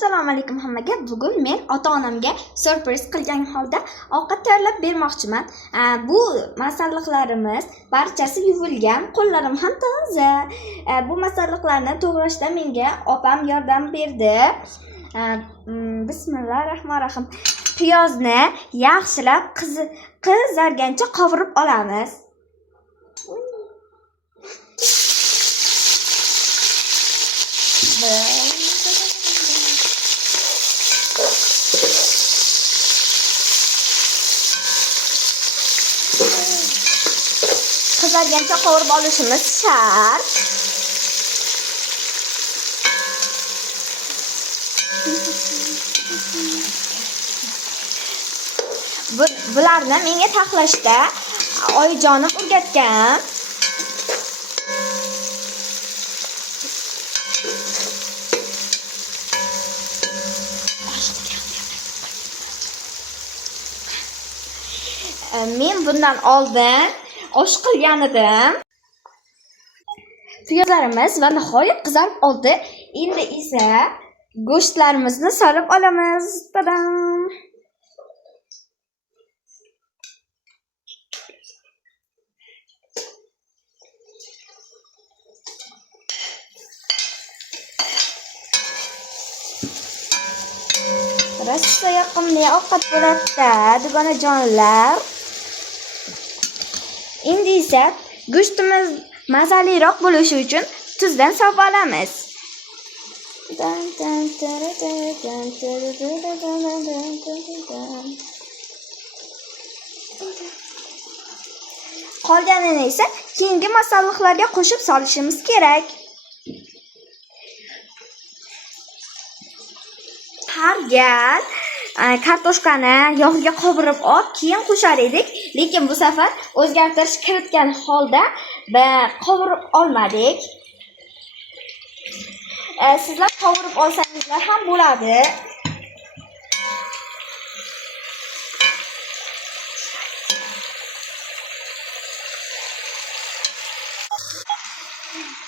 Assalomu alaykum hammaga. Bugun men ota-onamga surpriz qilgan holda ovqat tayyorlab bermoqchiman. Bu masalliqlarimiz barchasi yuvilgan, qo'llarim ham toza. Bu masalliqlarni to'g'rashda menga opam yordam berdi. Bismillahirrohmanirrohim. Piyozni yaxshilab qizargancha qovurib olamiz. Qizargancha qovurib olishimiz shart. Bularni menga taxlashda oyijonim o'rgatgan. Men bundan oldin osh qilgan edim. Piyozlarimiz va nihoyat qizarib oldi. Endi esa go'shtlarimizni solib olamiz. Tadam! Rosa yoqimli ovqat bo'ladi, dugonajonlar. Endi esa go'shtimiz mazaliroq bo'lishi uchun tuzdan solib olamiz. Qolganini esa keyingi masalliqlarga qo'shib solishimiz kerak. Har gal kartoshkani yog'ga qovurib olib, keyin qo'shar edik, lekin bu safar o'zgartirish kiritgan holda qovurib olmadik. Sizlar qovurib olsangizlar ham bo'ladi.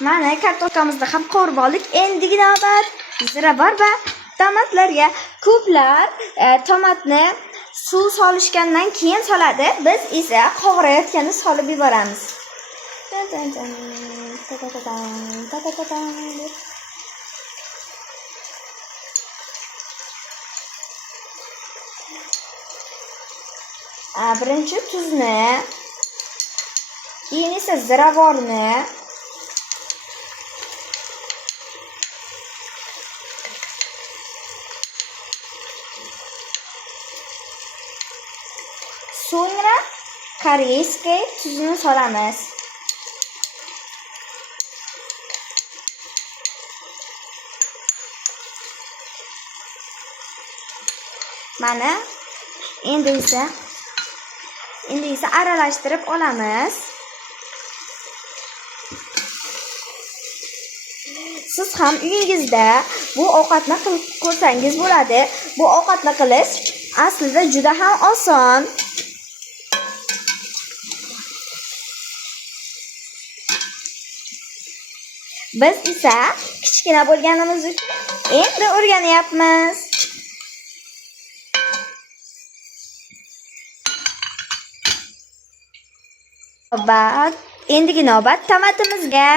Mana kartoshkamizni ham qovurib oldik. Endi navbat ziravar va tomatlarga. Ko'plar tomatni suv solishgandan keyin soladi. Biz esa qovurayotganda solib yuboramiz. Birinchi tuzni, keyin esa ziravorni, so'ngra koreyskiy tuzini solamiz. Mana endi esa aralashtirib olamiz. Siz ham uyingizda bu ovqatni qilib ko'rsangiz bo'ladi. Bu ovqatni qilish aslida juda ham oson. Biz esa kichkina bo'lganimiz uchun endi o'rganyapmiz. Endigi navbat tomatimizga.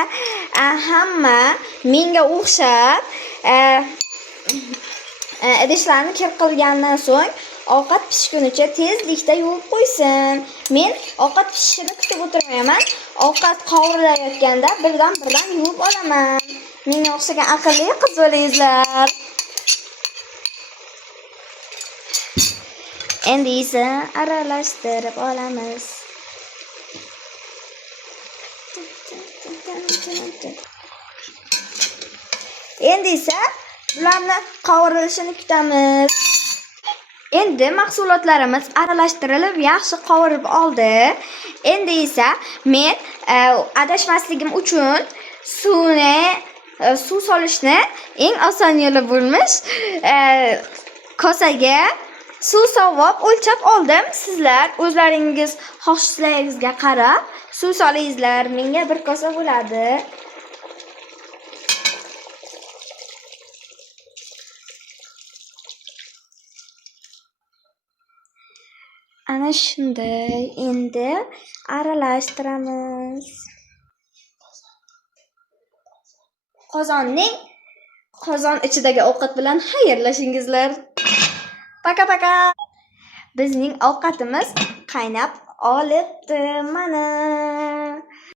Hamma menga o'xshab idishlarni kir qilgandan so'ng ovqat pishgunicha tezlikda yuvib qo'ysin. Men ovqat pishishini kutib o'tirmayman. Ovqat qovurilayotganda birdan yuvib olaman. Menga o'xshagan aqlli qiz bo'lingizlar. Endi esa aralashtirib olamiz. Endi esa bularni qovurilishini kutamiz. Endi mahsulotlarimiz aralashtirilib yaxshi qovurib oldi. Endi esa men adashmasligim uchun suv solishni eng oson yo'li bo'lmish. Kosaga suv sovib o'lchab oldim. Sizlar o'zlaringiz xohishlaringizga qarab suv solingizlar. Menga bir kosa bo'ladi. Ana shunday. Endi aralashtiramiz. Qozon ichidagi ovqat bilan xayrlashingizlar. Paka. Bizning ovqatimiz qaynab olibdi. Mana.